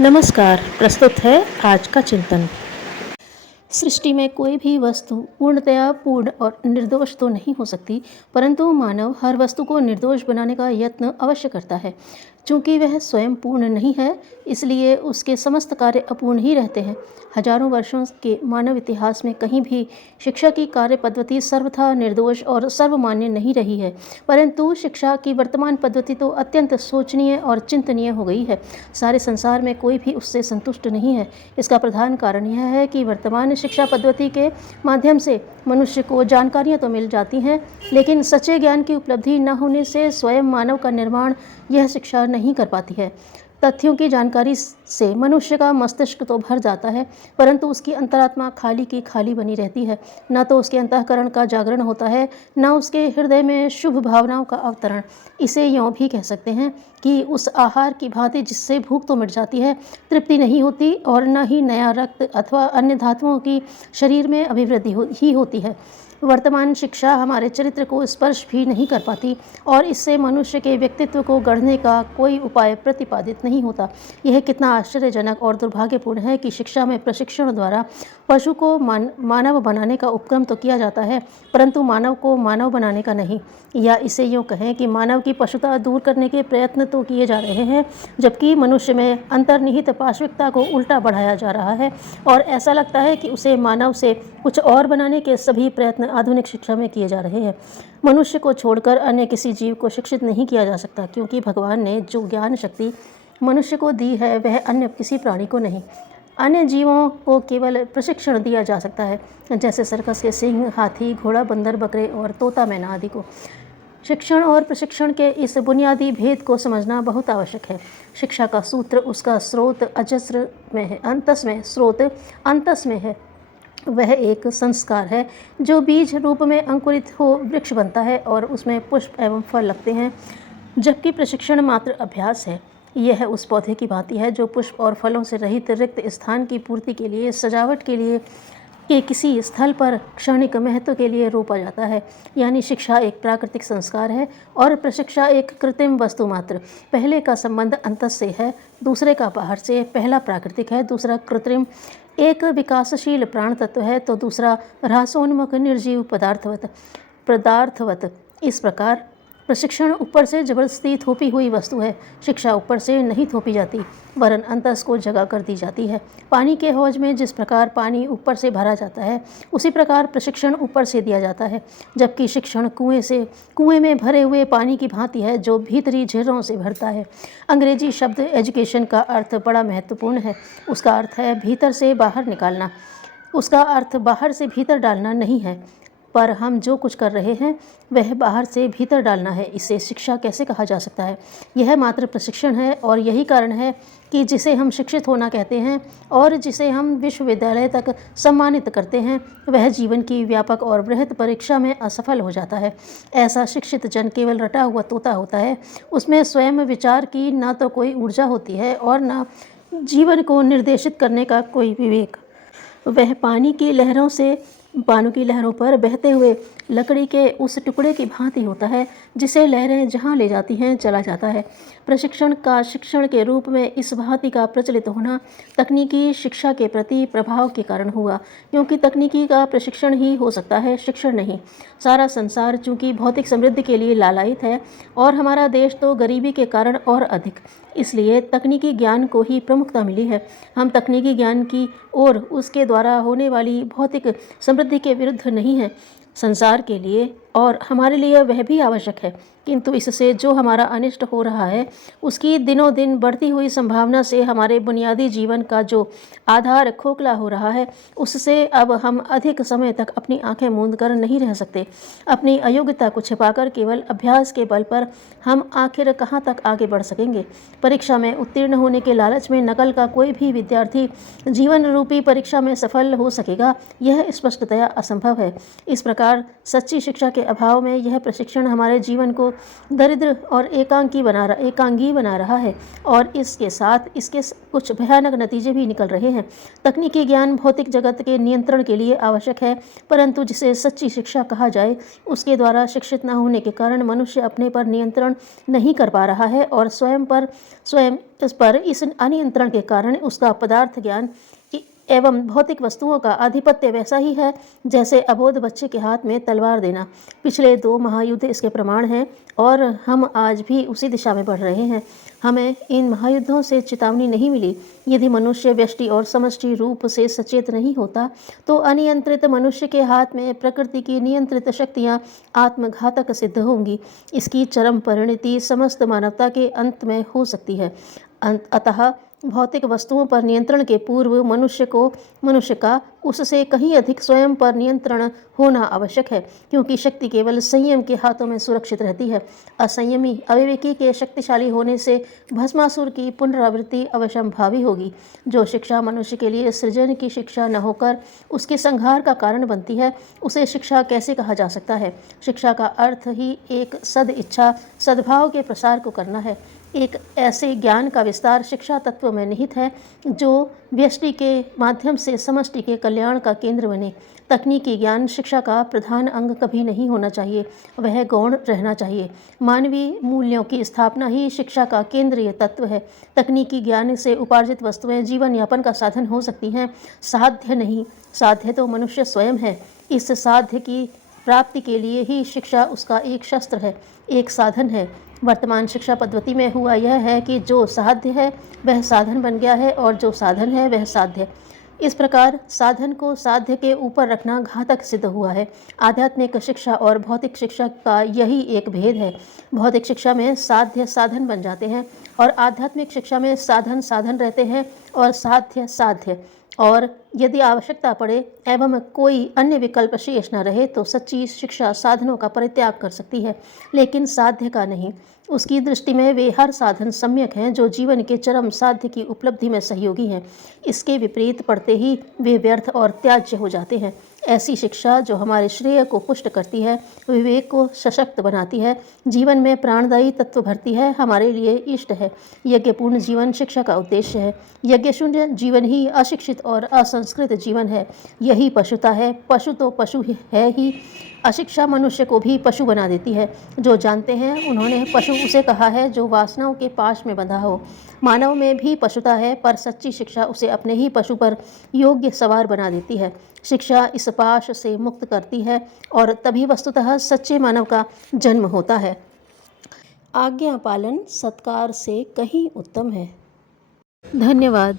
नमस्कार। प्रस्तुत है आज का चिंतन। सृष्टि में कोई भी वस्तु पूर्णतया पूर्ण और निर्दोष तो नहीं हो सकती, परंतु मानव हर वस्तु को निर्दोष बनाने का यत्न अवश्य करता है। चूँकि वह स्वयं पूर्ण नहीं है, इसलिए उसके समस्त कार्य अपूर्ण ही रहते हैं। हजारों वर्षों के मानव इतिहास में कहीं भी शिक्षा की कार्य पद्धति सर्वथा निर्दोष और सर्वमान्य नहीं रही है, परंतु शिक्षा की वर्तमान पद्धति तो अत्यंत शोचनीय और चिंतनीय हो गई है। सारे संसार में कोई भी उससे संतुष्ट नहीं है। इसका प्रधान कारण यह है कि वर्तमान शिक्षा पद्धति के माध्यम से मनुष्य को जानकारियां तो मिल जाती हैं, लेकिन सच्चे ज्ञान की उपलब्धि न होने से स्वयं मानव का निर्माण यह शिक्षा नहीं कर पाती है। तथ्यों की जानकारी से मनुष्य का मस्तिष्क तो भर जाता है, परंतु उसकी अंतरात्मा खाली की खाली बनी रहती है। न तो उसके अंतःकरण का जागरण होता है, न उसके हृदय में शुभ भावनाओं का अवतरण। इसे यों भी कह सकते हैं कि उस आहार की भांति जिससे भूख तो मिट जाती है, तृप्ति नहीं होती और न ही नया रक्त अथवा अन्य धातुओं की शरीर में अभिवृद्धि ही होती है। वर्तमान शिक्षा हमारे चरित्र को स्पर्श भी नहीं कर पाती और इससे मनुष्य के व्यक्तित्व को गढ़ने का कोई उपाय प्रतिपादित नहीं होता। यह कितना आश्चर्यजनक और दुर्भाग्यपूर्ण है कि शिक्षा में प्रशिक्षण द्वारा पशु को मानव बनाने का उपक्रम तो किया जाता है, परंतु मानव को मानव बनाने का नहीं। या इसे यूँ कहें कि मानव की पशुता दूर करने के प्रयत्न तो किए जा रहे हैं, जबकि मनुष्य में अंतर्निहित पाशविकता को उल्टा बढ़ाया जा रहा है और ऐसा लगता है कि उसे मानव से कुछ और बनाने के सभी प्रयत्न आधुनिक शिक्षा में किए जा रहे हैं। मनुष्य को छोड़कर अन्य किसी जीव को शिक्षित नहीं किया जा सकता, क्योंकि भगवान ने जो ज्ञान शक्ति मनुष्य को दी है वह अन्य किसी प्राणी को नहीं। अन्य जीवों को केवल प्रशिक्षण दिया जा सकता है, जैसे सर्कस के सिंह, हाथी, घोड़ा, बंदर, बकरे और तोता मैना आदि को। शिक्षण और प्रशिक्षण के इस बुनियादी भेद को समझना बहुत आवश्यक है। शिक्षा का सूत्र, उसका स्रोत अजस्र में है, अंतस में है। वह एक संस्कार है जो बीज रूप में अंकुरित हो वृक्ष बनता है और उसमें पुष्प एवं फल लगते हैं, जबकि प्रशिक्षण मात्र अभ्यास है। यह उस पौधे की भांति है जो पुष्प और फलों से रहित रिक्त स्थान की पूर्ति के लिए, सजावट के लिए के किसी स्थल पर क्षणिक महत्व के लिए रोपा जाता है। यानी शिक्षा एक प्राकृतिक संस्कार है और प्रशिक्षा एक कृत्रिम वस्तु मात्र। पहले का संबंध अंतस से है, दूसरे का बाहर से। पहला प्राकृतिक है, दूसरा कृत्रिम। एक विकासशील प्राण तत्व है तो दूसरा ह्रासोन्मुख निर्जीव पदार्थवत। इस प्रकार प्रशिक्षण ऊपर से जबरदस्ती थोपी हुई वस्तु है। शिक्षा ऊपर से नहीं थोपी जाती, वरन अंतस को जगा कर दी जाती है। पानी के हौज में जिस प्रकार पानी ऊपर से भरा जाता है, उसी प्रकार प्रशिक्षण ऊपर से दिया जाता है, जबकि शिक्षण कुएं में भरे हुए पानी की भांति है जो भीतरी झिर्रों से भरता है। अंग्रेजी शब्द एजुकेशन का अर्थ बड़ा महत्वपूर्ण है। उसका अर्थ है भीतर से बाहर निकालना। उसका अर्थ बाहर से भीतर डालना नहीं है, पर हम जो कुछ कर रहे हैं वह बाहर से भीतर डालना है। इसे शिक्षा कैसे कहा जा सकता है? यह मात्र प्रशिक्षण है और यही कारण है कि जिसे हम शिक्षित होना कहते हैं और जिसे हम विश्वविद्यालय तक सम्मानित करते हैं, वह जीवन की व्यापक और बृहत परीक्षा में असफल हो जाता है। ऐसा शिक्षित जन केवल रटा हुआ तोता होता है। उसमें स्वयं विचार की न तो कोई ऊर्जा होती है और न जीवन को निर्देशित करने का कोई विवेक। वह पानी की लहरों पर बहते हुए लकड़ी के उस टुकड़े की भांति होता है जिसे लहरें जहाँ ले जाती हैं चला जाता है। प्रशिक्षण का शिक्षण के रूप में इस भांति का प्रचलित होना तकनीकी शिक्षा के प्रति प्रभाव के कारण हुआ, क्योंकि तकनीकी का प्रशिक्षण ही हो सकता है, शिक्षण नहीं। सारा संसार चूँकि भौतिक समृद्धि के लिए लालायित है और हमारा देश तो गरीबी के कारण और अधिक, इसलिए तकनीकी ज्ञान को ही प्रमुखता मिली है। हम तकनीकी ज्ञान की ओर उसके द्वारा होने वाली भौतिक समृद्धि के विरुद्ध नहीं है। संसार के लिए और हमारे लिए वह भी आवश्यक है, किंतु इससे जो हमारा अनिष्ट हो रहा है, उसकी दिनों दिन बढ़ती हुई संभावना से हमारे बुनियादी जीवन का जो आधार खोखला हो रहा है, उससे अब हम अधिक समय तक अपनी आंखें मूंद कर नहीं रह सकते। अपनी अयोग्यता को छिपाकर केवल अभ्यास के बल पर हम आखिर कहाँ तक आगे बढ़ सकेंगे? परीक्षा में उत्तीर्ण होने के लालच में नकल का कोई भी विद्यार्थी जीवन रूपी परीक्षा में सफल हो सकेगा, यह स्पष्टतया असंभव है। इस प्रकार सच्ची शिक्षा के अभाव में यह प्रशिक्षण हमारे जीवन को दरिद्र और एकांगी बना रहा है और इसके साथ इसके कुछ भयानक नतीजे भी निकल रहे हैं। तकनीकी ज्ञान भौतिक जगत के नियंत्रण के लिए आवश्यक है, परंतु जिसे सच्ची शिक्षा कहा जाए उसके द्वारा शिक्षित न होने के कारण मनुष्य अपने पर नियंत्रण नहीं कर पा रहा है और स्वयं इस अनियंत्रण के कारण उसका पदार्थ ज्ञान एवं भौतिक वस्तुओं का आधिपत्य वैसा ही है जैसे अबोध बच्चे के हाथ में तलवार देना। पिछले 2 महायुद्ध इसके प्रमाण हैं और हम आज भी उसी दिशा में बढ़ रहे हैं। हमें इन महायुद्धों से चेतावनी नहीं मिली। यदि मनुष्य व्यष्टि और समष्टि रूप से सचेत नहीं होता तो अनियंत्रित मनुष्य के हाथ में प्रकृति की नियंत्रित शक्तियाँ आत्मघातक सिद्ध होंगी। इसकी चरम परिणति समस्त मानवता के अंत में हो सकती है। अतः भौतिक वस्तुओं पर नियंत्रण के पूर्व मनुष्य का उससे कहीं अधिक स्वयं पर नियंत्रण होना आवश्यक है, क्योंकि शक्ति केवल संयम के हाथों में सुरक्षित रहती है। असंयमी अविवेकी के शक्तिशाली होने से भस्मासुर की पुनरावृत्ति अवश्यंभावी होगी। जो शिक्षा मनुष्य के लिए सृजन की शिक्षा न होकर उसके संहार का कारण बनती है, उसे शिक्षा कैसे कहा जा सकता है? शिक्षा का अर्थ ही एक सद्भाव के प्रसार को करना है। एक ऐसे ज्ञान का विस्तार शिक्षा तत्व में निहित है जो व्यष्टि के माध्यम से समष्टि के कल्याण का केंद्र बने। तकनीकी ज्ञान शिक्षा का प्रधान अंग कभी नहीं होना चाहिए, वह गौण रहना चाहिए। मानवीय मूल्यों की स्थापना ही शिक्षा का केंद्रीय तत्व है। तकनीकी ज्ञान से उपार्जित वस्तुएं जीवन यापन का साधन हो सकती हैं, साध्य नहीं। साध्य तो मनुष्य स्वयं है। इस साध्य की प्राप्ति के लिए ही शिक्षा उसका एक शस्त्र है, एक साधन है। वर्तमान शिक्षा पद्धति में हुआ यह है कि जो साध्य है वह साधन बन गया है और जो साधन है वह साध्य। इस प्रकार साधन को साध्य के ऊपर रखना घातक सिद्ध हुआ है। आध्यात्मिक शिक्षा और भौतिक शिक्षा का यही एक भेद है। भौतिक शिक्षा में साध्य साधन बन जाते हैं और आध्यात्मिक शिक्षा में साधन साधन रहते हैं और साध्य साध्य। और यदि आवश्यकता पड़े एवं कोई अन्य विकल्प शेष न रहे तो सच्ची शिक्षा साधनों का परित्याग कर सकती है, लेकिन साध्य का नहीं। उसकी दृष्टि में वे हर साधन सम्यक हैं जो जीवन के चरम साध्य की उपलब्धि में सहयोगी हैं। इसके विपरीत पड़ते ही वे व्यर्थ और त्याज्य हो जाते हैं। ऐसी शिक्षा जो हमारे श्रेय को पुष्ट करती है, विवेक को सशक्त बनाती है, जीवन में प्राणदायी तत्व भरती है, हमारे लिए इष्ट है। यज्ञपूर्ण जीवन शिक्षा का उद्देश्य है। यज्ञ शून्य जीवन ही अशिक्षित और असंस्कृत जीवन है। यही पशुता है। पशु तो पशु है ही। अशिक्षा मनुष्य को भी पशु बना देती है। जो जानते हैं उन्होंने पशु उसे कहा है जो वासनाओं के पाश में बंधा हो। मानव में भी पशुता है, पर सच्ची शिक्षा उसे अपने ही पशु पर योग्य सवार बना देती है। शिक्षा इस पाश से मुक्त करती है और तभी वस्तुतः सच्चे मानव का जन्म होता है। आज्ञा पालन सत्कार से कहीं उत्तम है। धन्यवाद।